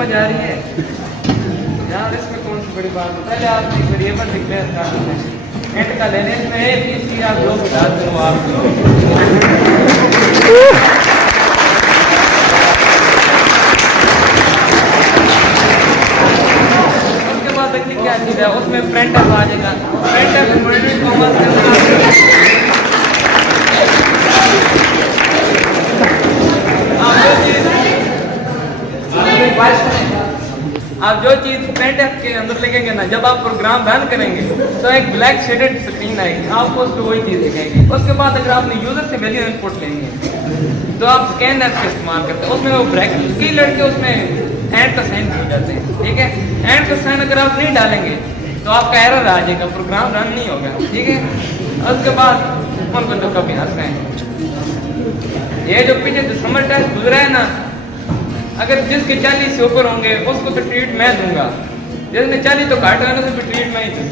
समझ आ रही है यार, इसमें कौन सी बड़ी बात है। पहले आप एक वेरिएबल डिक्लेयर कर दें, एंड का लेने में ए बी सी आप जो बता दो आप उसके बाद अगली क्या चीज़ है, उसमें प्रिंटर आ जाएगा। प्रिंटर इन्वर्टेड कॉमर्स के अंदर आप जो चीज़ प्रिंटर के अंदर लिखेंगे ना, जब आप प्रोग्राम रन करेंगे तो एक ब्लैक शेडेड स्क्रीन आएगी, आपको उसको वही चीज़ दिखेगी। उसके बाद अगर आपने यूजर से वैल्यू इनपुट लेंगे तो आप स्कैन ऐप का इस्तेमाल करते हैं, उसमें वो ब्रैकेट की लड़के उसमें एंड का साइन हो जाते हैं, ठीक है। एंड का साइन अगर आप नहीं डालेंगे तो आपका एरर आ जाएगा, प्रोग्राम रन नहीं होगा, ठीक है। उसके बाद उन बंदों का अभ्यास करें। ये जो पीछे जो समर टेस्ट गुजरा है ना, अगर जिसके 40 से ऊपर होंगे उसको तो ट्रीट मैं दूंगा, जिसने 40 तो घाट रहने से भी ट्रीट मैं ही दूंगा।